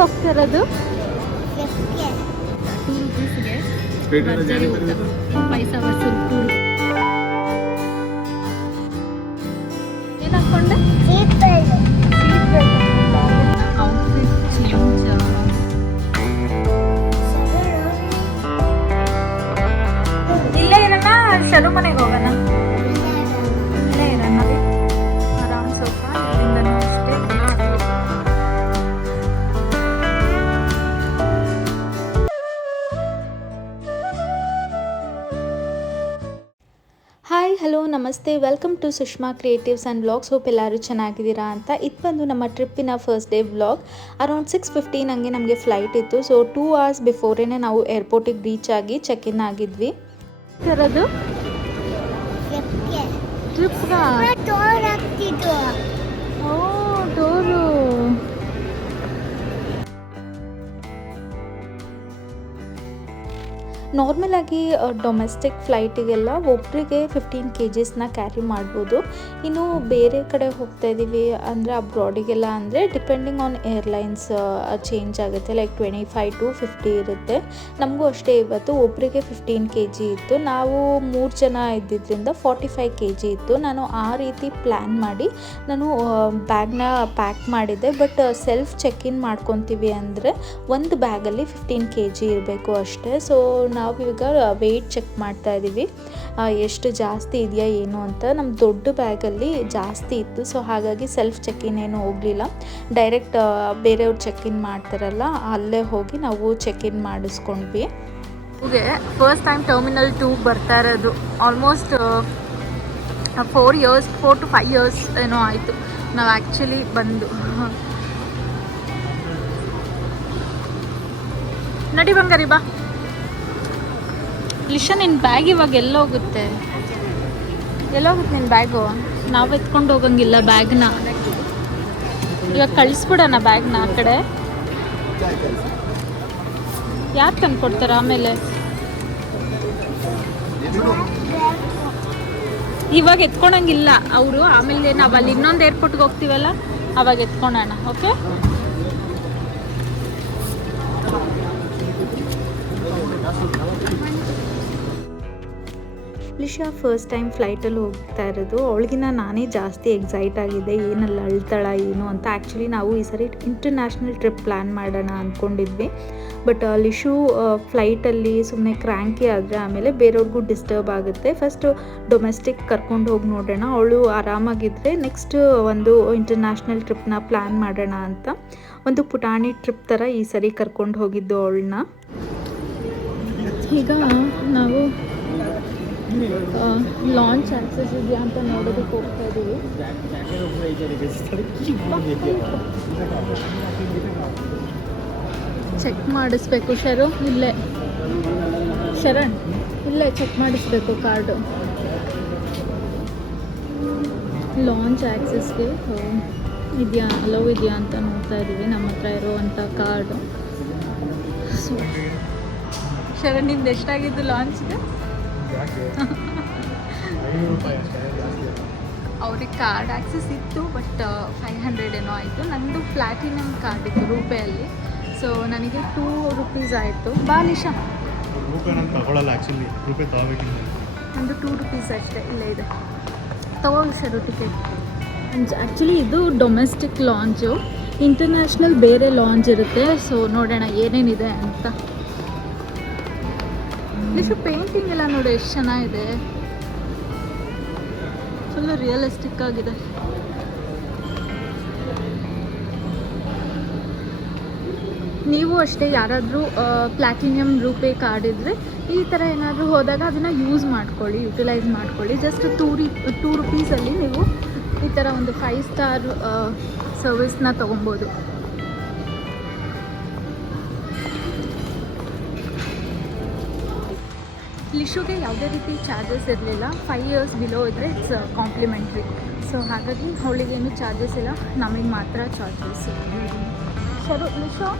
ಹೋಗ್ತಿರೋದು? 2 ರೂಪೀಸ್ಗೆ ಭರ್ಜರಿ ಊಟ 5 hours tour. ಏನು ಹಾಕ್ಕೊಂಡೆ? Seat belt. Outfit change. ಇಲ್ಲೇ ಇರೋಣ, ಶರು ಮನೆಗೆ ಹೋಗೋಣ. ಇಲ್ಲೇ ಇರೋಣ, ಆರಾಮ್ ಸೋಫಾ. ಇಲ್ಲಿಂದನೂ ಅಷ್ಟೇ. ಹಾಯ್, ಹಲೋ, ನಮಸ್ತೆ, welcome to Sushma creatives and vlogs. Hope ಎಲ್ಲರೂ ಚೆನ್ನಾಗಿದ್ದೀರಾ ಅಂತ. ಇದು ಬಂದು ನಮ್ಮ ಟ್ರಿಪ್ಪಿನ ಫಸ್ಟ್ ಡೇ ವ್ಲಾಗ್. ಅರೌಂಡ್ 6:15 ಹಂಗೆ ನಮಗೆ ಫ್ಲೈಟ್ ಇತ್ತು. ಸೊ 2 hours ಬಿಫೋರೇ ನಾವು ಏರ್ಪೋರ್ಟಿಗೆ ರೀಚ್ ಆಗಿ ಚೆಕ್ ಇನ್ ಆಗಿದ್ವಿ. ಇರೋದು ಟ್ರಿಪ್ಗಾ? ಓ, ಟೂರು. ನಾರ್ಮಲಾಗಿ ಡೊಮೆಸ್ಟಿಕ್ ಫ್ಲೈಟಿಗೆಲ್ಲ ಒಬ್ಬರಿಗೆ 15 kgsನ ಕ್ಯಾರಿ ಮಾಡ್ಬೋದು. ಇನ್ನು ಬೇರೆ ಕಡೆ ಹೋಗ್ತಾ ಇದ್ದೀವಿ ಅಂದರೆ ಅಬ್ರಾಡಿಗೆಲ್ಲ ಅಂದರೆ ಡಿಪೆಂಡಿಂಗ್ ಆನ್ ಏರ್ಲೈನ್ಸ್ ಚೇಂಜ್ ಆಗುತ್ತೆ. ಲೈಕ್ 25 to 50 ಇರುತ್ತೆ. ನಮಗೂ ಅಷ್ಟೇ ಇವತ್ತು ಒಬ್ಬರಿಗೆ 15 kg ಇತ್ತು. ನಾವು 3 ಜನ ಇದ್ದಿದ್ದರಿಂದ 45 kg ಇತ್ತು. ನಾನು ಆ ರೀತಿ ಪ್ಲ್ಯಾನ್ ಮಾಡಿ ನಾನು ಬ್ಯಾಗ್ನ ಪ್ಯಾಕ್ ಮಾಡಿದ್ದೆ. ಬಟ್ ಸೆಲ್ಫ್ ಚೆಕ್ ಇನ್ ಮಾಡ್ಕೊತೀವಿ ಅಂದರೆ ಒಂದು ಬ್ಯಾಗಲ್ಲಿ 15 kg ಇರಬೇಕು ಅಷ್ಟೇ. ಸೊ ನಾವು ಇವಾಗ ವೆಯ್ಟ್ ಚೆಕ್ ಮಾಡ್ತಾ ಇದ್ದೀವಿ, ಎಷ್ಟು ಜಾಸ್ತಿ ಇದೆಯಾ ಏನು ಅಂತ. ನಮ್ಮ ದೊಡ್ಡ ಬ್ಯಾಗಲ್ಲಿ ಜಾಸ್ತಿ ಇತ್ತು. ಸೊ ಹಾಗಾಗಿ ಸೆಲ್ಫ್ ಚೆಕ್ ಇನ್ ಏನು ಹೋಗಲಿಲ್ಲ. ಡೈರೆಕ್ಟ್ ಬೇರೆಯವ್ರು ಚೆಕ್ ಇನ್ ಮಾಡ್ತಾರಲ್ಲ, ಅಲ್ಲೇ ಹೋಗಿ ನಾವು ಚೆಕ್ ಇನ್ ಮಾಡಿಸ್ಕೊಂಡ್ವಿ. ಹೀಗೆ ಫಸ್ಟ್ ಟೈಮ್ ಟರ್ಮಿನಲ್ 2 ಬರ್ತಾ ಇರೋದು. ಆಲ್ಮೋಸ್ಟ್ 4 to 5 years ಏನೋ ಆಯಿತು ನಾವು ಆ್ಯಕ್ಚುಲಿ ಬಂದು. ನಡಿ ಬಂಗಾರಿ ಬಾ. ಲಿಶಾ, ನಿನ್ನ ಬ್ಯಾಗ್ ಇವಾಗ ಎಲ್ಲೋಗುತ್ತೆ ನಿನ್ನ ಬ್ಯಾಗು? ನಾವು ಎತ್ಕೊಂಡು ಹೋಗಂಗಿಲ್ಲ ಬ್ಯಾಗ್ನ. ಇವಾಗ ಕಳಿಸ್ಬಿಡೋಣ ಬ್ಯಾಗ್ನ ಆ ಕಡೆ. ಯಾರು ತಂದು ಕೊಡ್ತಾರೆ ಆಮೇಲೆ? ಇವಾಗ ಎತ್ಕೊಳಂಗಿಲ್ಲ ಅವರು. ಆಮೇಲೆ ನಾವು ಅಲ್ಲಿ ಇನ್ನೊಂದು ಏರ್ಪೋರ್ಟ್ಗೆ ಹೋಗ್ತೀವಲ್ಲ, ಅವಾಗ ಎತ್ಕೊಳೋಣ. ಓಕೆ. ಲಿಶಾ ಫಸ್ಟ್ ಟೈಮ್ ಫ್ಲೈಟಲ್ಲಿ ಹೋಗ್ತಾ ಇರೋದು. ಅವಳಿಗಿನ್ನ ನಾನೇ ಜಾಸ್ತಿ ಎಕ್ಸೈಟ್ ಆಗಿದೆ, ಏನಲ್ಲ ಅಳ್ತಾಳ ಏನು ಅಂತ. ಆ್ಯಕ್ಚುಲಿ ನಾವು ಈ ಸರಿ ಇಂಟರ್ನ್ಯಾಷನಲ್ ಟ್ರಿಪ್ ಪ್ಲ್ಯಾನ್ ಮಾಡೋಣ ಅಂದ್ಕೊಂಡಿದ್ವಿ. ಬಟ್ ಲಿಶು ಫ್ಲೈಟಲ್ಲಿ ಸುಮ್ಮನೆ ಕ್ರ್ಯಾಂಕಿ ಆದರೆ ಆಮೇಲೆ ಬೇರೆಯವ್ರಿಗೂ ಡಿಸ್ಟರ್ಬ್ ಆಗುತ್ತೆ. ಫಸ್ಟು ಡೊಮೆಸ್ಟಿಕ್ ಕರ್ಕೊಂಡು ಹೋಗಿ ನೋಡೋಣ, ಅವಳು ಆರಾಮಾಗಿದ್ದರೆ ನೆಕ್ಸ್ಟ್ ಒಂದು ಇಂಟರ್ನ್ಯಾಷನಲ್ ಟ್ರಿಪ್ನ ಪ್ಲ್ಯಾನ್ ಮಾಡೋಣ ಅಂತ. ಒಂದು ಪುಟಾಣಿ ಟ್ರಿಪ್ ಥರ ಈ ಸರಿ ಕರ್ಕೊಂಡು ಹೋಗಿದ್ದು ಅವಳನ್ನ. ಈಗ ನಾವು ಲಾಂಚ್ ಆಕ್ಸೆಸ್ ಇದೆಯಾ ಅಂತ ನೋಡೋದಕ್ಕೆ ಹೋಗ್ತಾ ಇದ್ದೀವಿ. ಚೆಕ್ ಮಾಡಿಸ್ಬೇಕು ಶರು, ಇಲ್ಲೇ ಶರಣ್, ಇಲ್ಲೇ ಚೆಕ್ ಮಾಡಿಸ್ಬೇಕು ಕಾರ್ಡು. ಲಾಂಚ್ ಆಕ್ಸೆಸ್ಗೆ ಇದೆಯಾ, ಅಲೋ ಇದೆಯಾ ಅಂತ ನೋಡ್ತಾ ಇದ್ದೀವಿ. ನಮ್ಮ ಹತ್ರ ಇರೋವಂಥ ಕಾರ್ಡು. ಸೊ ಶರಣ್, ನಿಂದು ಎಷ್ಟಾಗಿದ್ದು ಲಾಂಚ್ಗೆ? ಅವ್ರಿಗೆ ಕಾರ್ಡ್ ಆಕ್ಸೆಸ್ ಇತ್ತು, ಬಟ್ 500 ಏನೋ ಆಯಿತು. ನಂದು ಪ್ಲಾಟಿನಮ್ ಕಾರ್ಡ್ ಇತ್ತು ರೂಪೆಯಲ್ಲಿ. ಸೊ ನನಗೆ 2 rupees ಆಯಿತು. ಬಾ ಲಿಶಾ. ನಂದು 2 rupees ಅಷ್ಟೇ. ಇಲ್ಲೇ ಇದೆ, ತಗೊಳ್ಳಿ ಸರ್ ಟಿಕೆಟ್. ಆ್ಯಕ್ಚುಲಿ ಇದು ಡೊಮೆಸ್ಟಿಕ್ ಲಾಂಚು. ಇಂಟರ್ನ್ಯಾಷನಲ್ ಬೇರೆ ಲಾಂಚ್ ಇರುತ್ತೆ. ಸೊ ನೋಡೋಣ ಏನೇನಿದೆ ಅಂತ. ಲಿಶು, ಪೇಂಟಿಂಗ್ ಎಲ್ಲ ನೋಡಿ ಎಷ್ಟು ಚೆನ್ನಾಗಿದೆ. ಫುಲ್ಲು ರಿಯಲಿಸ್ಟಿಕ್ ಆಗಿದೆ. ನೀವು ಅಷ್ಟೇ ಯಾರಾದರೂ ಪ್ಲಾಟಿನಿಯಮ್ ರೂಪೇ ಕಾರ್ಡ್ ಇದ್ದರೆ ಈ ಥರ ಏನಾದರೂ ಹೋದಾಗ ಅದನ್ನು ಯುಟಿಲೈಸ್ ಮಾಡ್ಕೊಳ್ಳಿ. ಜಸ್ಟ್ 2 ರೂಪೀಸಲ್ಲಿ ನೀವು ಈ ಥರ ಒಂದು 5 star ಸರ್ವಿಸ್ನ ತೊಗೊಬೋದು. ಲಿಶುಗೆ ಯಾವುದೇ ರೀತಿ ಚಾರ್ಜಸ್ ಇರಲಿಲ್ಲ. 5 years ಬಿಲೋ ಇದ್ದರೆ ಇಟ್ಸ್ ಕಾಂಪ್ಲಿಮೆಂಟ್ರಿ. ಸೊ ಹಾಗಾಗಿ ಅವಳಿಗೇನು ಚಾರ್ಜಸ್ ಇಲ್ಲ, ನಮಗೆ ಮಾತ್ರ ಚಾರ್ಜಸ್. ಸರಿ ಲಿಶು,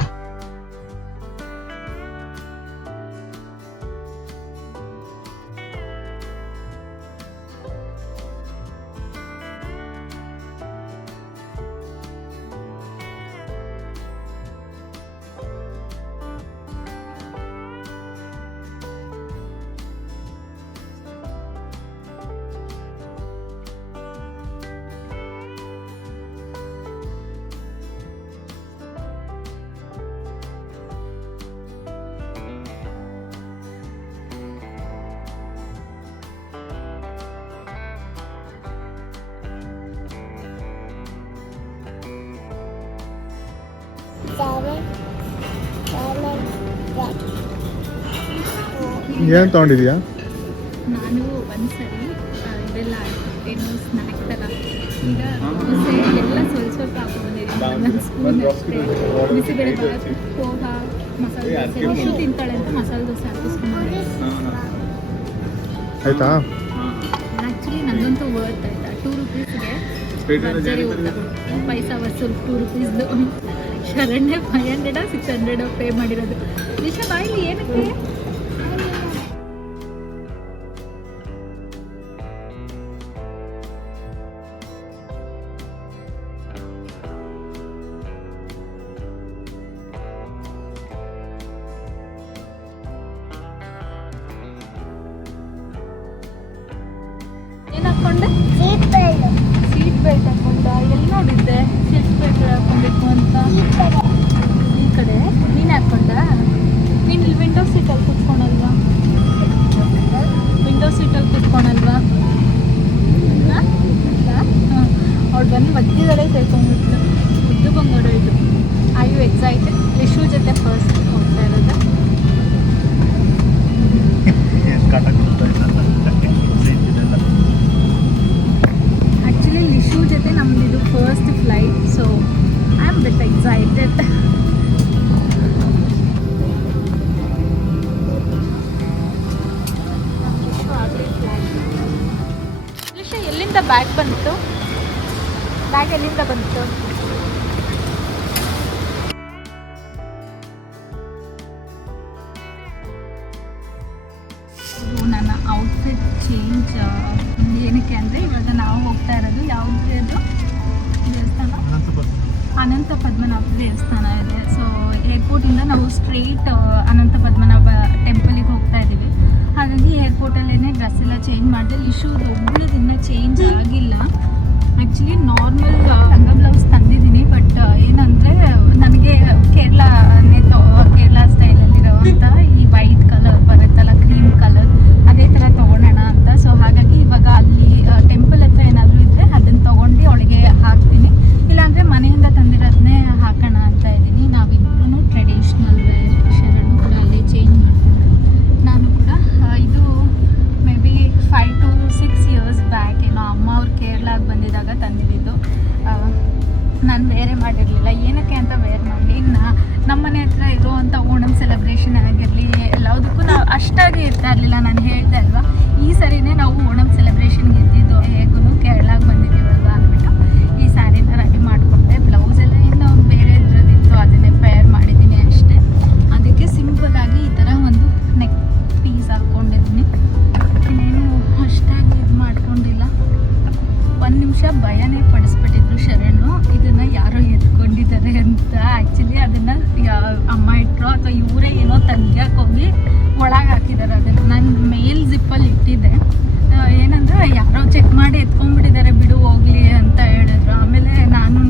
ಏನು ತೊಗೊಂಡಿದ್ಯಾ? ನಾನು ಒಂದ್ಸರಿ ಇದೆಲ್ಲ ಏನು ಸ್ನ್ಯಾಕ್ ಥರ ಈಗ ದೋಸೆ ಎಲ್ಲ ಸ್ವಲ್ಪ ಹಾಕೊಂಡಿದ್ದೀನಿ. ಒಂದು ಸ್ಪೂನ್ ಅಷ್ಟೇ. ಬಿಸಿಬೇಳೆ ಭಾತ್, ಪೋಹ, ಮಸಾಲೆ ದೋಸೆ. ವಿಶು ತಿಂತಾಳೆ ಅಂತ ಮಸಾಲೆ ದೋಸೆ ಹಾಕಿಸ್ಕೊಂಡು ಆಯ್ತಾ? ಆ್ಯಕ್ಚುಲಿ ನಂದಂತೂ ವರ್ತ್ ಆಯ್ತಾ. 2 ರೂಪೀಸ್ಗೆ ಭರ್ಜರಿ ಊಟ. ಪೈಸಾ ವಸೂಲ್ 2 ರೂಪೀಸ್ದು. ಶರಣ್ಯ 500 600 ಪೇ ಮಾಡಿರೋದು. ದಿಶಾ ಬಾಯಿಲಿ ಏನಕ್ಕೆ? ಏನು ಹಾಕ್ಕೊಂಡೆ? ಸೀಟ್ ಬೆಲ್ಟ್ ಹಾಕೊಂಡ. ಎಲ್ಲಿ ನೋಡಿದ್ದೆ ಸೀಟ್ ಬೆಲ್ಟ್ ಹಾಕೊಬೇಕು ಅಂತ? ಈ ಕಡೆ ನೀನು ಹಾಕ್ಕೊಂಡ? ನೀನು ಇಲ್ಲಿ ವಿಂಡೋ ಸೀಟಲ್ಲಿ ಕುತ್ಕೊಳಲ್ವಾ? ವಿಂಡೋ ಸೀಟಲ್ಲಿ ಕುತ್ಕೊಳಲ್ವಾ? ಅವ್ಳು ಬಂದು ಮಧ್ಯದಲ್ಲೇ ಸೇರ್ಕೊಂಡ್ಬಿಟ್ಲು. ಮುದ್ದು ಬಂಗಾರ ಇದು. I you excited? ಲಿಶು ಜೊತೆ ಫಸ್ಟ್ ಹೋಗ್ತಾ ಇರೋದು. ಆ್ಯಕ್ಚುಲಿ ಲಿಶು ಜೊತೆ ನಮ್ಮದು first flight, so I am bit excited. Lishu ಎಲ್ಲಿಂದ ಬ್ಯಾಗ್ ಬಂತು? ಬ್ಯಾಗ್ ಎಲ್ಲಿಂದ ಬಂತು? ನನ್ನ ಔಟ್ಫಿಟ್ ಚೇಂಜ್ ಏನಕ್ಕೆ ಅಂದರೆ ಇವಾಗ ನಾವು ಹೋಗ್ತಾ ಇರೋದು ಯಾವುದೇ ಅದು ದೇವಸ್ಥಾನ, ಅನಂತ ಪದ್ಮನಾಭ ದೇವಸ್ಥಾನ ಇದೆ. ಸೊ ಏರ್ಪೋರ್ಟಿಂದ ನಾವು ಸ್ಟ್ರೇಟ್ ಅನಂತ ಪದ್ಮನಾಭ ಟೆಂಪಲಿಗೆ ಹೋಗ್ತಾ ಇದ್ದೀವಿ. ಹಾಗಾಗಿ ಏರ್ಪೋರ್ಟಲ್ಲೇ ಡ್ರೆಸ್ ಎಲ್ಲ ಚೇಂಜ್ ಮಾಡಿದೆ. ಲಿಶು ಒಬ್ಬಳದು ಇನ್ನೂ ಚೇಂಜ್ ಆಗಿಲ್ಲ. ಆ್ಯಕ್ಚುಲಿ ನಾರ್ಮಲ್ ಲಂಗ ಬ್ಲೌಸ್ ತಂದಿದ್ದೀನಿ, ಬಟ್ ಏನಂದರೆ ನನಗೆ ಕೇರಳ ಸ್ಟೈಲಲ್ಲಿರೋವಂಥ ಈ ವೈಟ್ ಕಲರ್ ಬರುತ್ತಲ್ಲ, ಕ್ರೀಮ್ ಕಲರ್, ಅದೇ ಥರ ತೊಗೊಳೋಣ ಅಂತ. ಸೊ ಹಾಗಾಗಿ ಇವಾಗ ಅಲ್ಲಿ ಟೆಂಪಲ್ ಹತ್ರ ಏನಾದರೂ ಇದ್ದರೆ ಅದನ್ನು ತೊಗೊಂಡು ಅವಳಿಗೆ ಹಾಕ್ತೀನಿ, ಇಲ್ಲಾಂದರೆ ಮನೆಯಿಂದ ತಂದಿರೋದನ್ನೇ ಹಾಕೋಣ ಅಂತ ಇದ್ದೀನಿ. ನಾವಿಬ್ಬರೂ ಟ್ರೆಡಿಷ್ನಲ್ ವೇರ್, ಶರಣು ಕೂಡ ಅಲ್ಲೇ ಚೇಂಜ್ ಮಾಡಿಕೊಂಡು ನಾನು ಕೂಡ ಇದು may be 5 to 6 years back ಏನೋ ಅಮ್ಮ ಅವ್ರು ಕೇರಳಾಗೆ ಬಂದಿದ್ದಾಗ ತಂದಿದ್ದು. ನಾನು ಬೇರೆ ಮಾಡಿರಲಿಲ್ಲ, ಏನಕ್ಕೆ ಅಂತ ವೇರ್ ಮಾಡಿ. ನಮ್ಮನೆ ಹತ್ರ ಇರುವಂಥ ಓಣಮ್ ಸೆಲೆಬ್ರೇಷನ್ ಆಗಿರಲಿ ಎಲ್ಲದಕ್ಕೂ ನಾವು ಅಷ್ಟಾಗಿ ಇರ್ತಾ ಇರಲಿಲ್ಲ. ನಾನು ಹೇಳ್ದೆ ಅಲ್ವಾ, ಈ ಸರಿನೇ ನಾವು ಓಣಮ್ ಸೆಲೆಬ್ರೇಷನ್ಗೆ ಇದ್ದಿದ್ದು, ಹೇಗೂ ಕೇರಳಾಗೆ ಬಂದಿದ್ದೀವಲ್ವ ಅಂದ್ಬಿಟ್ಟು ಈ ಸ್ಯಾರಿನ ರೆಡಿ ಮಾಡಿಕೊಂಡೆ. ಬ್ಲೌಸೆಲ್ಲ ಇನ್ನೂ ಬೇರೆ ಇದ್ರದ್ದಿತ್ತು, ಅದನ್ನೇ ಪೇರ್ ಮಾಡಿದ್ದೀನಿ ಅಷ್ಟೇ. ಅದಕ್ಕೆ ಸಿಂಪಲ್ಲಾಗಿ ಈ ಥರ ಒಂದು ನೆಕ್ ಪೀಸ್ ಹಾಕ್ಕೊಂಡಿದ್ದೀನಿ. ಇನ್ನೇನು ಅಷ್ಟಾಗಿ ಇದು ಮಾಡ್ಕೊಂಡಿಲ್ಲ. 1 ನಿಮಿಷ ಭಯನೇ ಪಡಿಸ್ಬಿಟ್ಟಿದ್ರು ಶರಣು, ಇದನ್ನು ಯಾರೋ ಎತ್ಕೊಂಡಿದ್ದಾರೆ ಅಂತ. ಆ್ಯಕ್ಚುಲಿ ಅದನ್ನು ಅಮ್ಮ ಇಟ್ಟರು ಅಥವಾ ಇವರೇ ಏನೋ ತೆಗ್ಯಕ್ಕೆ ಹೋಗಿ ಒಳಗೆ ಹಾಕಿದ್ದಾರೆ. ಅದನ್ನು ನಾನು ಮೇಲ್ ಜಿಪ್ಪಲ್ಲಿ ಇಟ್ಟಿದ್ದೆ. ಏನಂದರೆ ಯಾರೋ ಚೆಕ್ ಮಾಡಿ ಎತ್ಕೊಂಡ್ಬಿಟ್ಟಿದ್ದಾರೆ, ಬಿಡು ಹೋಗಲಿ ಅಂತ ಹೇಳಿದ್ರು. ಆಮೇಲೆ ನಾನು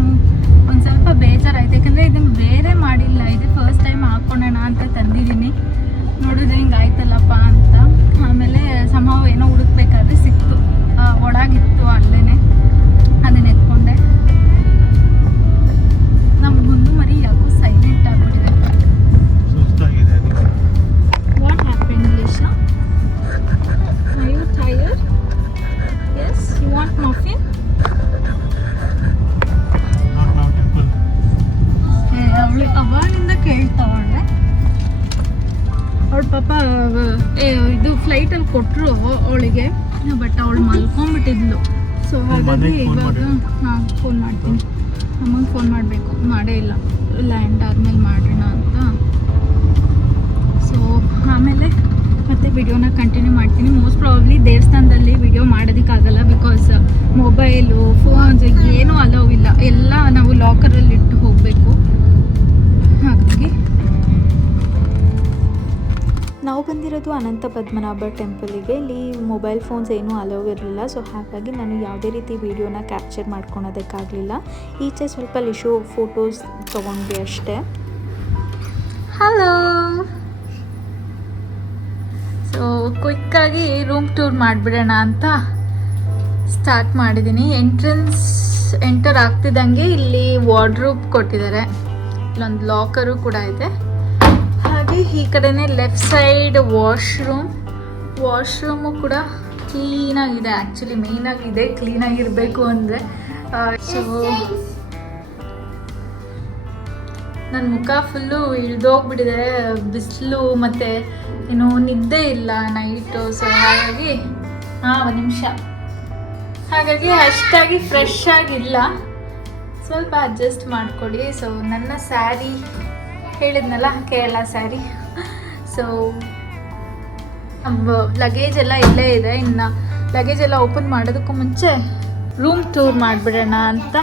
ಒಂದು ಸ್ವಲ್ಪ ಬೇಜಾರಾಯ್ತು, ಯಾಕಂದರೆ ಇದನ್ನು ಬೇರೆ ಮಾಡಿಲ್ಲ, ಇದು ಫಸ್ಟ್ ಟೈಮ್ ಹಾಕ್ಕೊಳ್ಳೋಣ ಅಂತ ತಂದಿದ್ದೀನಿ. ನೋಡಿದ್ರೆ ಹಿಂಗೆ ಆಯ್ತಲ್ಲಪ್ಪ ಅಂತ. ಆಮೇಲೆ ಸಮಾವು ಏನೋ ಹುಡುಕ್ಬೇಕಾದ್ರೆ ಸಿಕ್ತು, ಒಳಗಿತ್ತು ಅಲ್ಲೇ, ಅದನ್ನ ಎತ್ಕೊಂಡೆ. ನಮ್ಮ ಗುಂಡು ಮರಿ ಯಾಕೋ ಸೈಲೆಂಟ್ ಆಗ್ಬಿಟ್ಟಿದೆ. What happen Lisha? Are you tired? Yes, you want muffin? ಅವಳು ಅವಾಗಿಂದ ಕೇಳ್ತಾವಳೆ. ಅವಳ ಪಾಪ ಇದು ಫ್ಲೈಟಲ್ಲಿ ಕೊಟ್ಟರು ಅವಳಿಗೆ, ಬಟ್ ಅವಳು ಮಲ್ಕೊಂಡ್ಬಿಟ್ಟಿದ್ಲು. ಸೊ ಹಾಗಾಗಿ ಇವಾಗ ಫೋನ್ ಮಾಡ್ತೀನಿ, ಅಮ್ಮಗೆ ಫೋನ್ ಮಾಡಬೇಕು, ಮಾಡೇ ಇಲ್ಲ, ಲ್ಯಾಂಡ್ ಆದಮೇಲೆ ಮಾಡೋಣ ಅಂತ. ಸೊ ಆಮೇಲೆ ಮತ್ತೆ ವಿಡಿಯೋನ ಕಂಟಿನ್ಯೂ ಮಾಡ್ತೀನಿ. ಮೋಸ್ಟ್ ಪ್ರಾಬ್ಲಿ ದೇವಸ್ಥಾನದಲ್ಲಿ ವಿಡಿಯೋ ಮಾಡೋದಕ್ಕಾಗಲ್ಲ, ಬಿಕಾಸ್ ಮೊಬೈಲು, ಫೋನ್ಸ್ ಏನೂ ಅಲೋ ಇಲ್ಲ, ಎಲ್ಲ ನಾವು ಲಾಕರಲ್ಲಿ ಇಟ್ಟು ಹೋಗಬೇಕು. ಹಾಗಾಗಿ ನಾವು ಬಂದಿರೋದು ಅನಂತ ಪದ್ಮನಾಭ ಟೆಂಪಲಿಗೆ. ಇಲ್ಲಿ ಮೊಬೈಲ್ ಫೋನ್ಸ್ ಏನೂ ಅಲೋವ್ ಇರಲಿಲ್ಲ. ಸೊ ಹಾಗಾಗಿ ನಾನು ಯಾವುದೇ ರೀತಿ ವೀಡಿಯೋನ ಕ್ಯಾಪ್ಚರ್ ಮಾಡ್ಕೊಳೋದಕ್ಕಾಗಲಿಲ್ಲ. ಈಚೆ ಸ್ವಲ್ಪ ಲಿಶು ಫೋಟೋಸ್ ತೊಗೊಂಡ್ವಿ ಅಷ್ಟೇ. ಹಲೋ. ಸೊ ಕ್ವಿಕ್ಕಾಗಿ ರೂಮ್ ಟೂರ್ ಮಾಡಿಬಿಡೋಣ ಅಂತ ಸ್ಟಾರ್ಟ್ ಮಾಡಿದ್ದೀನಿ. ಎಂಟರ್ ಆಗ್ತಿದ್ದಂಗೆ ಇಲ್ಲಿ ವಾರ್ಡ್ರೋಬ್ ಕೊಟ್ಟಿದ್ದಾರೆ, ಇಲ್ಲೊಂದು ಲಾಕರು ಕೂಡ ಇದೆ. ಹಾಗೆ ಈ ಕಡೆನೇ ಲೆಫ್ಟ್ ಸೈಡ್ ವಾಶ್ರೂಮ್, ವಾಶ್ರೂಮು ಕೂಡ ಕ್ಲೀನಾಗಿದೆ. ಆ್ಯಕ್ಚುಲಿ ಮೇಯ್ನಾಗಿದೆ ಕ್ಲೀನಾಗಿರಬೇಕು ಅಂದರೆ. ಸೊ ನನ್ನ ಮುಖ ಫುಲ್ಲು ಇಳ್ದೋಗ್ಬಿಟ್ಟಿದೆ, ಬಿಸಿಲು ಮತ್ತು ಏನು ನಿದ್ದೆ ಇಲ್ಲ ನೈಟು. ಸೊ ಹಾಗಾಗಿ ಒಂದು ನಿಮಿಷ, ಹಾಗಾಗಿ ಅಷ್ಟಾಗಿ ಫ್ರೆಶ್ ಆಗಿಲ್ಲ, ಸ್ವಲ್ಪ ಅಡ್ಜಸ್ಟ್ ಮಾಡಿಕೊಡಿ. ಸೊ ನನ್ನ ಸ್ಯಾರಿ ಹೇಳಿದ್ನಲ್ಲ, ಕೇರಳ ಸ್ಯಾರಿ. ಸೊ ಲಗೇಜ್ ಎಲ್ಲ ಇಲ್ಲೇ ಇದೆ. ಇನ್ನು ಲಗೇಜ್ ಎಲ್ಲ ಓಪನ್ ಮಾಡೋದಕ್ಕೂ ಮುಂಚೆ ರೂಮ್ ಟೂರ್ ಮಾಡಿಬಿಡೋಣ ಅಂತ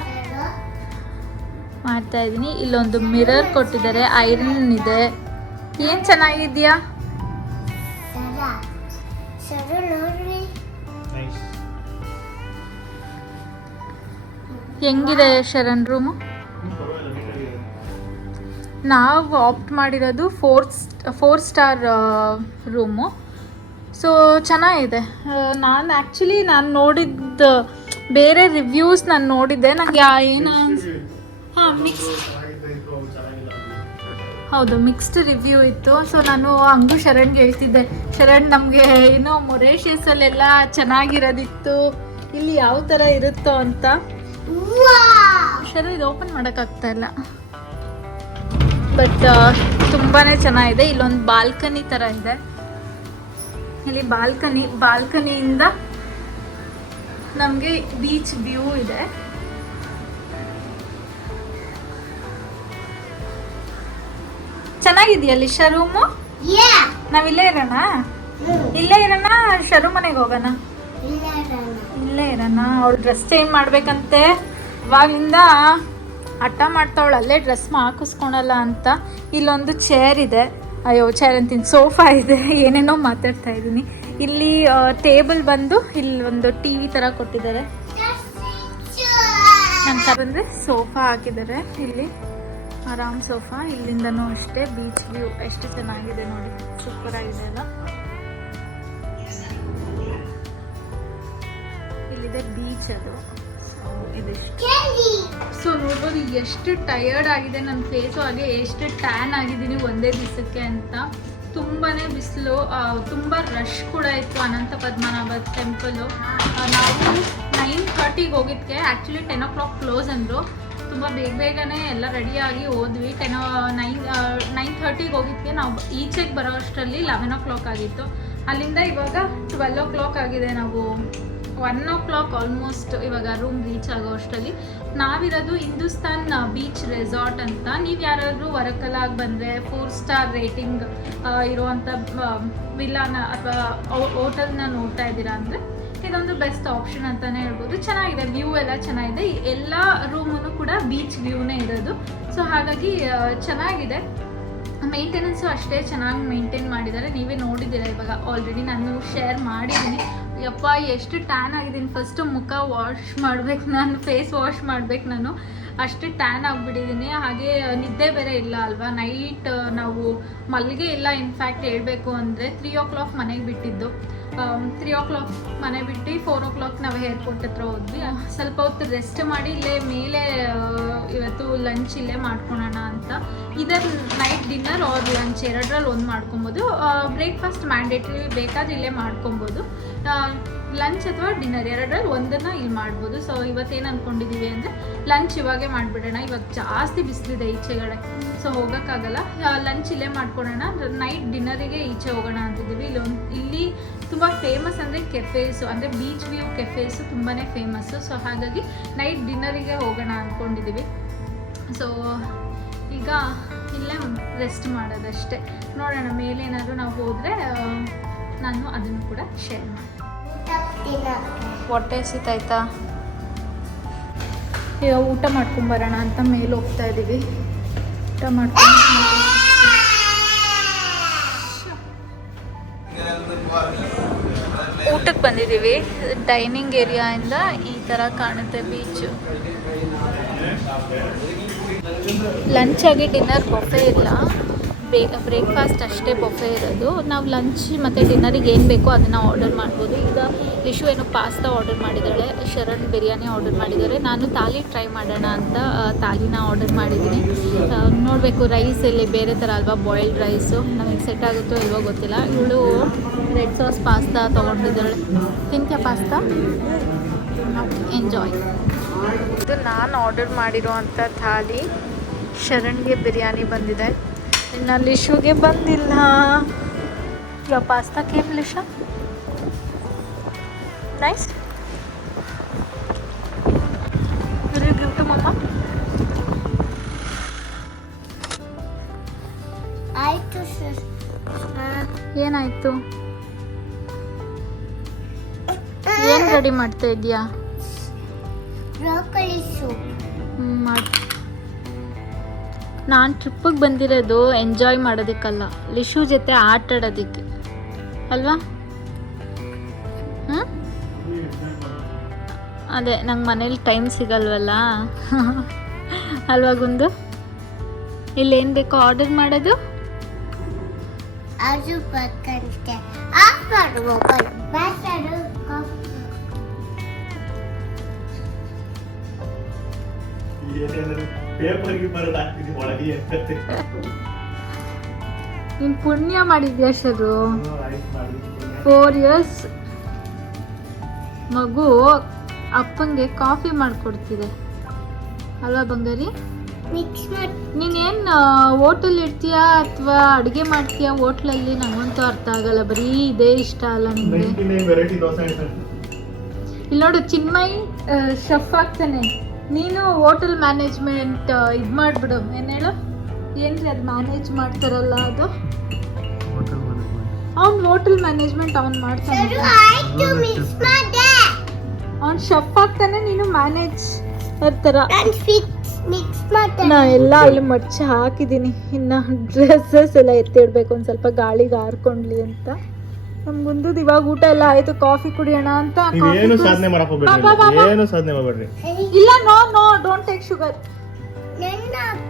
ಮಾಡ್ತಾ ಇದ್ದೀನಿ. ಇಲ್ಲೊಂದು ಮಿರರ್ ಕೊಟ್ಟಿದ್ದಾರೆ, ಐರನ್ ಇದೆ. ಏನು ಚೆನ್ನಾಗಿದೆಯಾ? ಹೆಂಗಿದೆ ಶರಣ್ ರೂಮು? ನಾವು ಆಪ್ಟ್ ಮಾಡಿರೋದು 4 ಸ್ಟಾರ್ ರೂಮು. ಸೊ ಚೆನ್ನಾಗಿದೆ. ನಾನು ನೋಡಿದ್ದು ಬೇರೆ ರಿವ್ಯೂಸ್ ನಾನು ನೋಡಿದ್ದೆ. ನನಗೆ ಏನು ಹೌದು, ಮಿಕ್ಸ್ಡ್ ರಿವ್ಯೂ ಇತ್ತು. ಸೊ ನಾನು ಹಂಗೂ ಶರಣ್ಗೆ ಹೇಳ್ತಿದ್ದೆ, ಶರಣ್ ನಮಗೆ ಏನೋ ಮೊರೇಷಿಯಸಲ್ಲೆಲ್ಲ ಚೆನ್ನಾಗಿರೋದಿತ್ತು, ಇಲ್ಲಿ ಯಾವ ಥರ ಇರುತ್ತೋ ಅಂತ. ಶರಣ್ ಇದು ಓಪನ್ ಮಾಡೋಕ್ಕಾಗ್ತಾ ಇಲ್ಲ, ಬಟ್ ತುಂಬಾ ಚೆನ್ನಾಗಿದೆ. ಇಲ್ಲೊಂದು ಬಾಲ್ಕನಿ ಥರ ಇದೆ. ಇಲ್ಲಿ ಬಾಲ್ಕನಿಯಿಂದ ನಮಗೆ ಬೀಚ್ ವ್ಯೂ ಇದೆ. ಚೆನ್ನಾಗಿದೆಯಲ್ಲಿ ಶರೂಮು? ನಾವಿಲ್ಲೇ ಇರೋಣ ಶರು ಮನೆಗೆ ಹೋಗೋಣ? ಇಲ್ಲೇ ಇರೋಣ. ಅವಳು ಡ್ರೆಸ್ ಚೇಂಜ್ ಮಾಡ್ಬೇಕಂತೆ, ಇವಾಗಲಿಂದ ಹಠ ಮಾಡ್ತಾವಳು ಅಲ್ಲೇ ಡ್ರೆಸ್ ಹಾಕಿಸ್ಕೊಳಲ್ಲ ಅಂತ. ಇಲ್ಲೊಂದು ಚೇರ್ ಇದೆ, ಚೇರ್ ಅಂತೀನಿ, ಸೋಫಾ ಇದೆ. ಏನೇನೋ ಮಾತಾಡ್ತಾ ಇದ್ದೀನಿ. ಇಲ್ಲಿ ಟೇಬಲ್ ಬಂದು ಇಲ್ಲಿ ಒಂದು TV ಥರ ಕೊಟ್ಟಿದ್ದಾರೆ. ಅಂತ ಬಂದರೆ ಸೋಫಾ ಹಾಕಿದ್ದಾರೆ ಇಲ್ಲಿ, ಆರಾಮ್ ಸೋಫಾ. ಇಲ್ಲಿಂದನೂ ಅಷ್ಟೇ ಬೀಚ್ ವ್ಯೂ ಎಷ್ಟು ಚೆನ್ನಾಗಿದೆ ನೋಡಿ, ಸೂಪರ್ ಆಗಿದೆ ಅಲ್ಲ. ಇಲ್ಲಿದೆ ಬೀಚ್, ಅದು ಇದಿಷ್ಟು. ಸೊ ನೋಡ್ಬೋದು ಎಷ್ಟು ಟಯರ್ಡ್ ಆಗಿದೆ ನನ್ನ ಫೇಸು, ಹಾಗೆ ಎಷ್ಟು ಟ್ಯಾನ್ ಆಗಿದ್ದೀನಿ ಒಂದೇ ದಿವಸಕ್ಕೆ ಅಂತ. ತುಂಬಾ ಬಿಸಿಲು, ತುಂಬ ರಶ್ ಕೂಡ ಇತ್ತು ಅನಂತ ಪದ್ಮನಾಭ ಟೆಂಪಲು. ನಾವು 9:30ಗೆ ಹೋಗಿದ್ದಕ್ಕೆ ಆ್ಯಕ್ಚುಲಿ 10 o'clock ಕ್ಲೋಸ್ ಅಂದರು. ತುಂಬ ಬೇಗನೆ ಎಲ್ಲ ರೆಡಿಯಾಗಿ ಹೋದ್ವಿ. 9:30ಗೆ ಹೋಗಿದ್ದಕ್ಕೆ ನಾವು ಈಚೆಗೆ ಬರೋ ಅಷ್ಟರಲ್ಲಿ 11 o'clock ಆಗಿತ್ತು. ಅಲ್ಲಿಂದ ಇವಾಗ 12 o'clock ಆಗಿದೆ. ನಾವು 1 o'clock ಆಲ್ಮೋಸ್ಟ್ ಇವಾಗ ರೂಮ್ ರೀಚ್ ಆಗೋ ಅಷ್ಟರಲ್ಲಿ. ನಾವಿರೋದು ಹಿಂದೂಸ್ತಾನ್ ಬೀಚ್ ರೆಸಾರ್ಟ್ ಅಂತ. ನೀವು ಯಾರಾದರೂ ವರಕಲಾಗಿ ಬಂದರೆ 4 ಸ್ಟಾರ್ ರೇಟಿಂಗ್ ಇರುವಂಥ ವಿಲ್ಲಾನ ಅಥವಾ ಹೋಟೆಲ್ನ ನೋಡ್ತಾ ಇದ್ದೀರಾ ಅಂದರೆ ಇದೊಂದು ಬೆಸ್ಟ್ ಆಪ್ಷನ್ ಅಂತಲೇ ಹೇಳ್ಬೋದು. ಚೆನ್ನಾಗಿದೆ, ವ್ಯೂ ಎಲ್ಲ ಚೆನ್ನಾಗಿದೆ. ಎಲ್ಲ ರೂಮೂ ಕೂಡ ಬೀಚ್ ವ್ಯೂನೇ ಇರೋದು. ಸೊ ಹಾಗಾಗಿ ಚೆನ್ನಾಗಿದೆ. ಮೇಂಟೆನೆನ್ಸು ಅಷ್ಟೇ ಚೆನ್ನಾಗಿ ಮೇಂಟೈನ್ ಮಾಡಿದ್ದಾರೆ. ನೀವೇ ನೋಡಿದ್ದೀರ ಇವಾಗ ಆಲ್ರೆಡಿ, ನಾನು ಶೇರ್ ಮಾಡಿದ್ದೀನಿ. ಯಪ್ಪ ಎಷ್ಟು ಟ್ಯಾನ್ ಆಗಿದ್ದೀನಿ. ಫಸ್ಟು ಮುಖ ವಾಶ್ ಮಾಡ್ಬೇಕು ನಾನು, ಫೇಸ್ ವಾಶ್ ಮಾಡ್ಬೇಕು ನಾನು, ಅಷ್ಟು ಟ್ಯಾನ್ ಆಗಿಬಿಟ್ಟಿದ್ದೀನಿ. ಹಾಗೆ ನಿದ್ದೆ ಬೇರೆ ಇಲ್ಲ ಅಲ್ವಾ. ನೈಟ್ ನಾವು ಮಲ್ಲಿಗೆ ಇಲ್ಲ. ಇನ್ಫ್ಯಾಕ್ಟ್ ಹೇಳಬೇಕು ಅಂದರೆ 3 o'clock ಮನೆಗೆ ಬಿಟ್ಟಿದ್ದು. 3 o'clock ಮನೆ ಬಿಟ್ಟು 4 o'clock ನಾವು ಏರ್ಪೋರ್ಟ್ ಹತ್ರ ಹೋದ್ವಿ. ಸ್ವಲ್ಪ ಹೊತ್ತು ರೆಸ್ಟ್ ಮಾಡಿ ಇಲ್ಲೇ ಮೇಲೆ ಇವತ್ತು ಲಂಚ್ ಇಲ್ಲೇ ಮಾಡ್ಕೊಳೋಣ ಅಂತ. ಇದರ ನೈಟ್ ಡಿನ್ನರ್ ಆರ್ ಲಂಚ್ ಎರಡರಲ್ಲಿ ಒಂದು ಮಾಡ್ಕೊಬೋದು. ಬ್ರೇಕ್ಫಾಸ್ಟ್ ಮ್ಯಾಂಡೇಟ್ರಿ ಬೇಕಾದ್ರೆ ಇಲ್ಲೇ ಮಾಡ್ಕೊಬೋದು. ಲಂಚ್ ಅಥವಾ ಡಿನ್ನರ್ ಎರಡರಲ್ಲಿ ಒಂದನ್ನು ಇಲ್ಲಿ ಮಾಡ್ಬೋದು. ಸೊ ಇವತ್ತೇನು ಅಂದ್ಕೊಂಡಿದ್ದೀವಿ ಅಂದರೆ ಲಂಚ್ ಇವಾಗೇ ಮಾಡಿಬಿಡೋಣ. ಇವಾಗ ಜಾಸ್ತಿ ಬಿಸಿಲಿದೆ ಈಚೆಗಡೆ, ಸೊ ಹೋಗೋಕ್ಕಾಗಲ್ಲ. ಲಂಚ್ ಇಲ್ಲೇ ಮಾಡ್ಕೊಳೋಣ, ನೈಟ್ ಡಿನ್ನರಿಗೆ ಈಚೆ ಹೋಗೋಣ ಅಂತಿದ್ದೀವಿ. ಇಲ್ಲಿ ತುಂಬ ಫೇಮಸ್ ಅಂದರೆ ಕೆಫೇಸು, ಅಂದರೆ ಬೀಚ್ ವ್ಯೂ ಕೆಫೇಸು ತುಂಬಾ ಫೇಮಸ್ಸು. ಸೊ ಹಾಗಾಗಿ ನೈಟ್ ಡಿನ್ನರಿಗೆ ಹೋಗೋಣ ಅಂದ್ಕೊಂಡಿದ್ದೀವಿ. ಸೊ ಈಗ ಇಲ್ಲೇ ರೆಸ್ಟ್ ಮಾಡೋದಷ್ಟೇ. ನೋಡೋಣ ಮೇಲೆ ಏನಾದರೂ ನಾವು ಹೋದರೆ ನಾನು ಅದನ್ನು ಕೂಡ ಶೇರ್ ಮಾಡಿ. ಹೊಟ್ಟೆ ಹಸಿತಾಯ್ತಾ? ಈಗ ಊಟ ಮಾಡ್ಕೊಂಬರೋಣ ಅಂತ ಮೇಲೆ ಹೋಗ್ತಾ ಇದ್ದೀವಿ. ಊಟ ಮಾಡ್ಕೊಂಡು ಊಟಕ್ಕೆ ಬಂದಿದ್ದೀವಿ. ಡೈನಿಂಗ್ ಏರಿಯಾಯಿಂದ ಈ ಥರ ಕಾಣುತ್ತೆ ಬೀಚು. ಲಂಚ್ ಆಗಿ ಡಿನ್ನರ್ ಬಫೆ ಇಲ್ಲ, ಬ್ರೇಕ್ಫಾಸ್ಟ್ ಅಷ್ಟೇ ಬೊಫೆ ಇರೋದು. ನಾವು ಲಂಚ್ ಮತ್ತು ಡಿನ್ನರಿಗೆ ಏನು ಬೇಕೋ ಅದನ್ನು ಆರ್ಡರ್ ಮಾಡ್ಬೋದು. ಈಗ ಲಿಶು ಏನೋ ಪಾಸ್ತಾ ಆರ್ಡರ್ ಮಾಡಿದ್ದಾಳೆ, ಶರಣ್ ಬಿರಿಯಾನಿ ಆರ್ಡರ್ ಮಾಡಿದ್ದಾರೆ. ನಾನು ಥಾಲಿ ಟ್ರೈ ಮಾಡೋಣ ಅಂತ ಥಾಲಿನ ಆರ್ಡರ್ ಮಾಡಿದ್ದೀನಿ. ನೋಡಬೇಕು, ರೈಸ್ ಇಲ್ಲಿ ಬೇರೆ ಥರ ಅಲ್ವಾ, ಬಾಯ್ಲ್ಡ್ ರೈಸು ನಮಗೆ ಸೆಟ್ ಆಗುತ್ತೋ ಇಲ್ವೋ ಗೊತ್ತಿಲ್ಲ. ಇವಳು ರೆಡ್ ಸಾಸ್ ಪಾಸ್ತಾ ತೊಗೊಂಡಿದ್ದಾಳೆ. ತಿಂತ್ಯಾ ಪಾಸ್ತಾ? ಎಂಜಾಯ್. ಇದು ನಾನು ಆರ್ಡರ್ ಮಾಡಿರೋವಂಥ ಥಾಲಿ. ಶರಣ್ಗೆ ಬಿರಿಯಾನಿ ಬಂದಿದೆ, ಇನ್ನು ಲಿಶುಗೆ ಬಂದಿಲ್ಲ. ಯಾವ pasta came Lisha? Nice. Will you give to mamma? ಆಯ್ತು ಸರ್. ಏನಾಯ್ತು? ಏನು ರೆಡಿ ಮಾಡ್ತಾ ಇದೀಯಾ? ಬ್ರೋಕೊಲಿ ಸೂಪ್ ಮಾಡಿ. ನಾನು ಟ್ರಿಪ್ಪಿಗೆ ಬಂದಿರೋದು ಎಂಜಾಯ್ ಮಾಡೋದಕ್ಕಲ್ಲ, ಲಿಶು ಜೊತೆ ಆಟ ಆಡೋದಕ್ಕೆ ಅಲ್ವಾ? ಹಾಂ, ಅದೇ ನಂಗೆ ಮನೇಲಿ ಟೈಮ್ ಸಿಗಲ್ವಲ್ಲ ಅಲ್ವಾ ಗುಂದು? ಇಲ್ಲೇನು ಬೇಕೋ ಆರ್ಡರ್ ಮಾಡೋದು. ಅದು ಬೇಕಂತೆ ಆಫ್ ಮಾಡ್ಬೇಕು. ಬ್ಯಾಟರು ನೀನು ಪುಣ್ಯ ಮಾಡಿದ್ಯಾ ಶರು. 4 years ಮಗು ಅಪ್ಪಂಗೆ ಕಾಫಿ ಮಾಡಿಕೊಡ್ತಿದೆ ಅಲ್ವಾ ಬಂಗಾರಿ? ಮಿಕ್ಸ್ ಮಾಡಿ. ನೀನೇನು ಹೋಟೆಲ್ ಇಡ್ತೀಯಾ ಅಥವಾ ಅಡುಗೆ ಮಾಡ್ತೀಯಾ ಹೋಟ್ಲಲ್ಲಿ? ನಂಗಂತೂ ಅರ್ಥ ಆಗಲ್ಲ, ಬರೀ ಇದೇ ಇಷ್ಟ ಅಲ್ಲ ನಿಮಗೆ. ಇಲ್ಲಿ ನೋಡು, ಚಿನ್ಮಯ್ ಶೆಫ್ ಆಗ್ತಾನೆ, ನೀನು ಹೋಟೆಲ್ ಮ್ಯಾನೇಜ್ಮೆಂಟ್ ಇದು ಮಾಡಿಬಿಡು. ಏನು ಹೇಳು, ಏನ್ರಿ ಅದು ಮ್ಯಾನೇಜ್ ಮಾಡ್ತಾರಲ್ಲ ಅದು? ಅವ್ನು ಹೋಟೆಲ್ ಮ್ಯಾನೇಜ್ಮೆಂಟ್ ಅವ್ನು ಮಾಡ್ತಾನೆ, ಅವ್ನು ಶೆಫ್ ಆಗ್ತಾನೆ, ನೀನು ಮ್ಯಾನೇಜ್ ಥರ. ನಾ ಎಲ್ಲ ಅಲ್ಲಿ ಮಡ್ಚಿ ಹಾಕಿದ್ದೀನಿ, ಇನ್ನು ಡ್ರೆಸ್ಸಸ್ ಎಲ್ಲ ಎತ್ತಿಡ್ಬೇಕು, ಒಂದು ಸ್ವಲ್ಪ ಗಾಳಿಗೆ ಹಾರ್ಕೊಂಡ್ಲಿ ಅಂತ. ನಮ್ಗೊಂದು ಇವಾಗ ಊಟ ಎಲ್ಲ ಆಯ್ತು, ಕಾಫಿ ಕುಡಿಯೋಣ ಅಂತ. ಏನು ಸಾಧನೆ ಮಾಡಕ್ ಹೋಗ್ಬೇಡಿ, ಏನು ಸಾಧನೆ ಮಾಡಬೇಡ್ರಿ. ಇಲ್ಲ, no no, don't take sugar.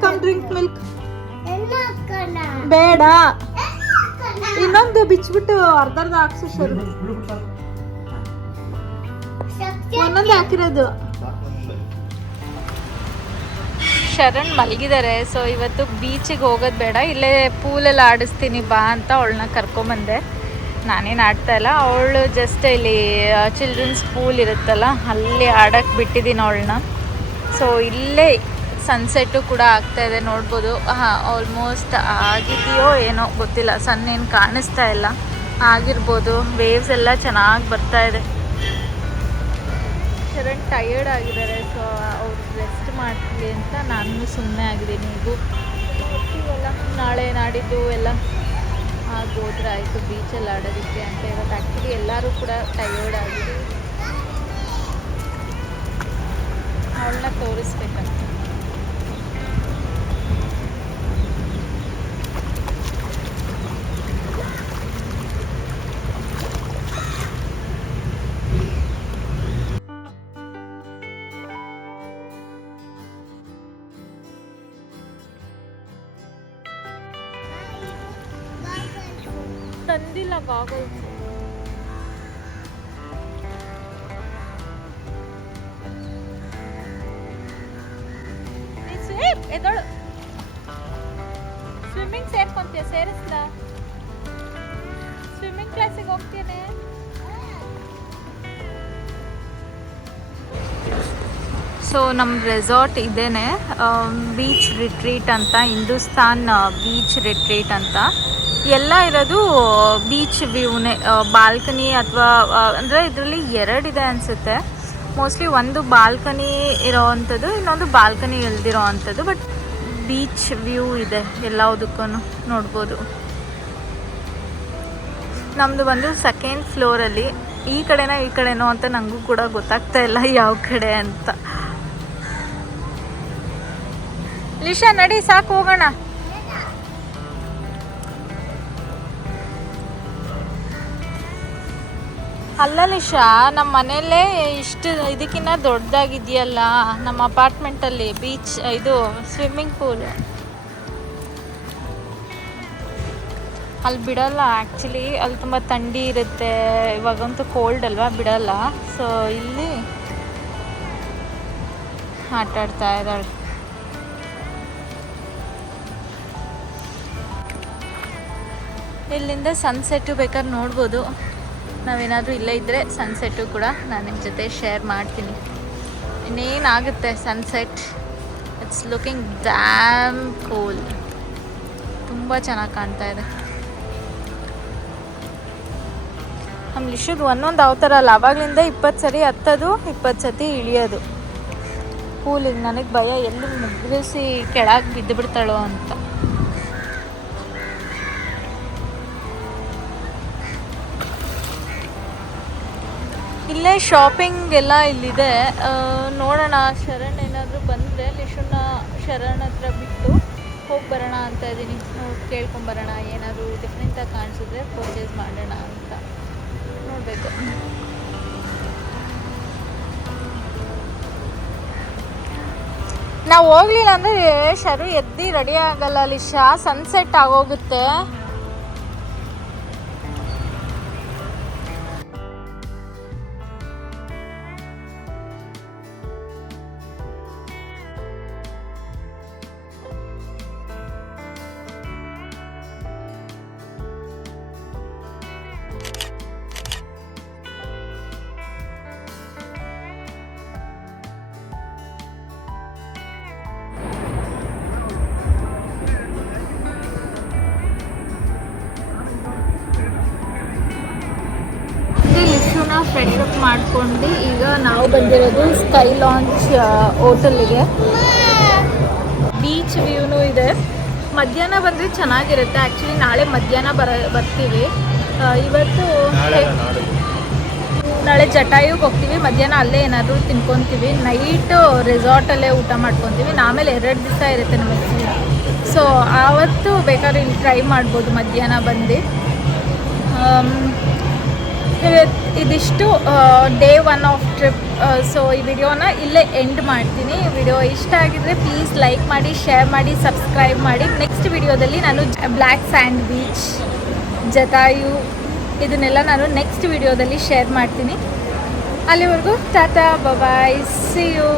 Come drink milk. ಬೇಡ, ಇನ್ನೊಂದು ಬಿಚ್ಬಿಟ್ಟು ಅರ್ಧ ಹಾಕ್ಸು ಶರು. ಒಂದೊಂದು ಹಾಕಿರೋದು. ಶರಣ್ ಮಲಗಿದ್ದಾರೆ, ಸೊ ಇವತ್ತು ಬೀಚಿಗೆ ಹೋಗೋದು ಬೇಡ, ಇಲ್ಲೇ ಪೂಲೆಲ್ಲ ಆಡಿಸ್ತೀನಿ ಬಾ ಅಂತ ಅವಳನ್ನ ಕರ್ಕೊಂಬಂದೆ. ನಾನೇನು ಆಡ್ತಾ ಇಲ್ಲ, ಅವಳು ಜಸ್ಟ್ ಇಲ್ಲಿ ಚಿಲ್ಡ್ರನ್ಸ್ ಪೂಲ್ ಇರುತ್ತಲ್ಲ ಅಲ್ಲಿ ಆಡೋಕ್ಕೆ ಬಿಟ್ಟಿದ್ದೀನಿ ಅವಳನ್ನ. ಸೊ ಇಲ್ಲೇ ಸನ್ಸೆಟ್ಟು ಕೂಡ ಆಗ್ತಾಯಿದೆ, ನೋಡ್ಬೋದು. ಆಲ್ಮೋಸ್ಟ್ ಆಗಿದೆಯೋ ಏನೋ ಗೊತ್ತಿಲ್ಲ, ಸನ್ ಏನು ಕಾಣಿಸ್ತಾ ಇಲ್ಲ, ಆಗಿರ್ಬೋದು. ವೇವ್ಸ್ ಎಲ್ಲ ಚೆನ್ನಾಗಿ ಬರ್ತಾಯಿದೆ. ಶರಣ್ ಟಯರ್ಡ್ ಆಗಿದ್ದಾರೆ, ಸೊ ಅವ್ರು ರೆಸ್ಟ್ ಮಾಡ್ತೀವಿ ಅಂತ ನಾನು ಸುಮ್ಮನೆ ಆಗಿದ್ದೀನಿ. ಈಗ ಹೋಗ್ತೀವಲ್ಲ ನಾಳೆ ನಾಡಿದ್ದು ಎಲ್ಲ ಆಗೋದ್ರೆ ಆಯಿತು ಬೀಚಲ್ಲಿ ಆಡೋದಕ್ಕೆ ಅಂತ. ಇವತ್ತು ಆ್ಯಕ್ಚುಲಿ ಎಲ್ಲರೂ ಕೂಡ ಟಯರ್ಡ್ ಆಗಿದೆ. ಅವಳನ್ನ ತೋರಿಸ್ಬೇಕಂತ. ತಂದಿಲ್ಲ ಗಾಗಲ್ಸ್. ಎದಳು ಸ್ವಿಮ್ಮಿಂಗ್ ಸೇರ್ಕೊಂತೀಯ? ಸೇರಿಸ್ಲ? ಸ್ವಿಮ್ಮಿಂಗ್ ಕ್ಲಾಸಿಗೆ ಹೋಗ್ತೇನೆ. ಸೊ ನಮ್ಮ ರೆಸಾರ್ಟ್ ಇದೇನೆ, ಬೀಚ್ ರಿಟ್ರೀಟ್ ಅಂತ, ಹಿಂದೂಸ್ತಾನ್ ಬೀಚ್ ರಿಟ್ರೀಟ್ ಅಂತ. ಎಲ್ಲ ಇರೋದು ಬೀಚ್ ವ್ಯೂನೇ, ಬಾಲ್ಕನಿ ಅಥವಾ ಅಂದರೆ ಇದರಲ್ಲಿ 2 ಇದೆ ಅನಿಸುತ್ತೆ. ಮೋಸ್ಟ್ಲಿ ಒಂದು ಬಾಲ್ಕನಿ ಇರೋವಂಥದ್ದು, ಇನ್ನೊಂದು ಬಾಲ್ಕನಿ ಇಲ್ದಿರೋ ಅಂಥದ್ದು, ಬಟ್ ಬೀಚ್ ವ್ಯೂ ಇದೆ ಎಲ್ಲದಕ್ಕೂ ನೋಡ್ಬೋದು. ನಮ್ಮದು ಬಂದು 2nd ಫ್ಲೋರಲ್ಲಿ. ಈ ಕಡೆನೋ ಅಂತ ನನಗೂ ಕೂಡ ಗೊತ್ತಾಗ್ತಾ ಇಲ್ಲ ಯಾವ ಕಡೆ ಅಂತ. ಲಿಶಾ ನಡಿ, ಸಾಕು ಹೋಗೋಣ. ಅಲ್ಲ ಲಿಶಾ, ನಮ್ಮ ಮನೆಯಲ್ಲೇ ಇಷ್ಟು ಇದಕ್ಕಿಂತ ದೊಡ್ಡದಾಗಿದೆಯಲ್ಲ ನಮ್ಮ ಅಪಾರ್ಟ್ಮೆಂಟಲ್ಲಿ ಬೀಚ್, ಇದು ಸ್ವಿಮ್ಮಿಂಗ್ ಪೂಲ್. ಅಲ್ಲಿ ಬಿಡಲ್ಲ ಆ್ಯಕ್ಚುಲಿ, ಅಲ್ಲಿ ತುಂಬ ಥಂಡಿ ಇರುತ್ತೆ, ಇವಾಗಂತೂ ಕೋಲ್ಡ್ ಅಲ್ವಾ, ಬಿಡಲ್ಲ. ಸೊ ಇಲ್ಲಿ ಆಟಾಡ್ತಾ ಇದ್ದಾಳೆ. ಇಲ್ಲಿಂದ ಸನ್ಸೆಟ್ಟು ಬೇಕಾದ್ರೆ ನೋಡ್ಬೋದು. ನಾವೇನಾದರೂ ಇಲ್ಲೇ ಇದ್ದರೆ ಸನ್ಸೆಟ್ಟು ಕೂಡ ನಾನು ನಿಮ್ಮ ಜೊತೆ ಶೇರ್ ಮಾಡ್ತೀನಿ. ಇನ್ನೇನಾಗುತ್ತೆ sunset. It's looking damn cool. ತುಂಬ ಚೆನ್ನಾಗಿ ಕಾಣ್ತಾ ಇದೆ. ನಮ್ಮ ಲಿಶುದು ಒಂದೊಂದು ಅವತಾರ ಅಲ್ಲ, ಆವಾಗಲಿಂದ 20 ಸರಿ ಹತ್ತೋದು, 20 ಸತಿ ಇಳಿಯೋದು. ಕೂಲಿಗೆ ನನಗೆ ಭಯ, ಎಲ್ಲಿ ಮುಗಿಸಿ ಕೆಳಗೆ ಬಿದ್ದು ಬಿಡ್ತಾಳೋ ಅಂತ. ಇಲ್ಲೇ ಶಾಪಿಂಗ್ ಎಲ್ಲ ಇಲ್ಲಿದೆ. ನೋಡೋಣ, ಶರಣ್ ಏನಾದರೂ ಬಂದರೆ ಲಿಶುನ ಶರಣ್ ಹತ್ರ ಬಿಟ್ಟು ಹೋಗಿ ಬರೋಣ ಅಂತ ಇದ್ದೀನಿ. ಕೇಳ್ಕೊಂಬರೋಣ, ಏನಾದರೂ ಡಿಫ್ರೆಂಟಾಗಿ ಕಾಣಿಸಿದ್ರೆ ಪರ್ಚೇಸ್ ಮಾಡೋಣ ಅಂತ ನೋಡಬೇಕು. ನಾವು ಹೋಗ್ಲಿಲ್ಲ ಅಂದರೆ ಶರು ಎದ್ದು ರೆಡಿ ಆಗಲ್ಲ ಲಿಶಾ, ಸನ್ಸೆಟ್ ಆಗೋಗುತ್ತೆ. ಫ್ರೆಶ್ ಅಪ್ ಮಾಡ್ಕೊಂಡು ಈಗ ನಾವು ಬಂದಿರೋದು ಸ್ಕೈ ಲಾಂಚ್ ಹೋಟೆಲ್ಗೆ. ಬೀಚ್ ವ್ಯೂನೂ ಇದೆ. ಮಧ್ಯಾಹ್ನ ಬಂದರೆ ಚೆನ್ನಾಗಿರುತ್ತೆ. ಆ್ಯಕ್ಚುಲಿ ನಾಳೆ ಮಧ್ಯಾಹ್ನ ಬರ್ತೀವಿ. ಇವತ್ತು ನಾಳೆ ಜಟಾಯುಗೆ ಹೋಗ್ತೀವಿ. ಮಧ್ಯಾಹ್ನ ಅಲ್ಲೇ ಏನಾದರೂ ತಿನ್ಕೊತೀವಿ. ನೈಟು ರೆಸಾರ್ಟಲ್ಲೇ ಊಟ ಮಾಡ್ಕೊತೀವಿ. ಆಮೇಲೆ 2 ದಿವಸ ಇರುತ್ತೆ ನಮಗೆ. ಸೊ ಆವತ್ತು ಬೇಕಾದ್ರೆ ಇಲ್ಲಿ ಟ್ರೈ ಮಾಡ್ಬೋದು ಮಧ್ಯಾಹ್ನ ಬಂದು. ಇದಿಷ್ಟು ಡೇ 1 ಆಫ್ ಟ್ರಿಪ್. ಸೊ ಈ ವಿಡಿಯೋನ ಇಲ್ಲೇ ಎಂಡ್ ಮಾಡ್ತೀನಿ. ವಿಡಿಯೋ ಇಷ್ಟ ಆಗಿದ್ರೆ ಪ್ಲೀಸ್ ಲೈಕ್ ಮಾಡಿ, ಶೇರ್ ಮಾಡಿ, ಸಬ್ಸ್ಕ್ರೈಬ್ ಮಾಡಿ. ನೆಕ್ಸ್ಟ್ ವಿಡಿಯೋದಲ್ಲಿ ನಾನು ಬ್ಲ್ಯಾಕ್ ಸ್ಯಾಂಡ್ ಬೀಚ್, ಜಟಾಯು ಇದನ್ನೆಲ್ಲ ನಾನು ನೆಕ್ಸ್ಟ್ ವಿಡಿಯೋದಲ್ಲಿ ಶೇರ್ ಮಾಡ್ತೀನಿ. ಅಲ್ಲಿವರೆಗೂ ಟಾಟಾ, ಬಾಯ್, ಸಿ ಯು.